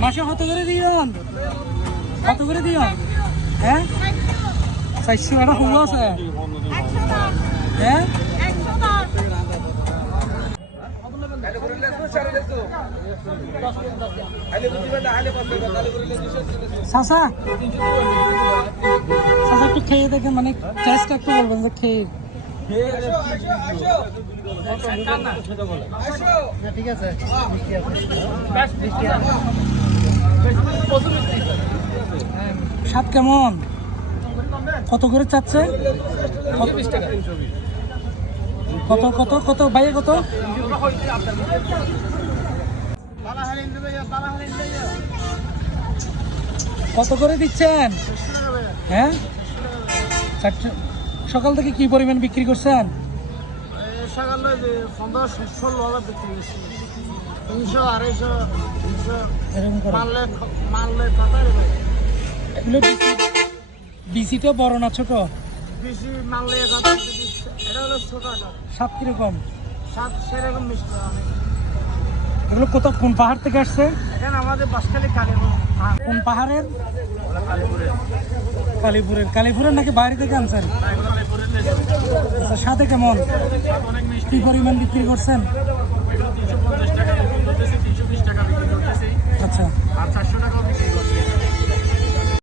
মাসে কত করে দিন কত করে হ্যাঁ? একটা আছে। হ্যাঁ? খেয়ে দেখে মানে টেস্ট একটু বলবেন যে খেয়ে। স্বাদ কেমন? কত করে চাচ্ছে? কত কত কত? বাইরে কত? কত করে দিচ্ছেন? হ্যাঁ? চারটে- সকাল থেকে কি পরিমাণ বিক্রি করছেন? সকালে যে পনেরো ষোলো হাজার বিক্রি তিনশো আড়াইশো তিনশো এরকম করে। মারলে মারলে কথা এগুলো বিসিটা বড় না ছোট? বেশি মারলে কথা এটা হলো ছোট স্বাদ কীরকম? সাত সেরকম মিষ্টি এগুলো কোথাও কোন পাহাড় থেকে আসছে? এখানে আমাদের বাসখালী কালী কোন পাহাড়ের? কালীপুরের। কালীপুরের নাকি বাইরে থেকে আনছেন? সাথে কেমন? কি পরিমাণ বিক্রি করছেন? টাকা টাকা আচ্ছা। আর চারশো বিক্রি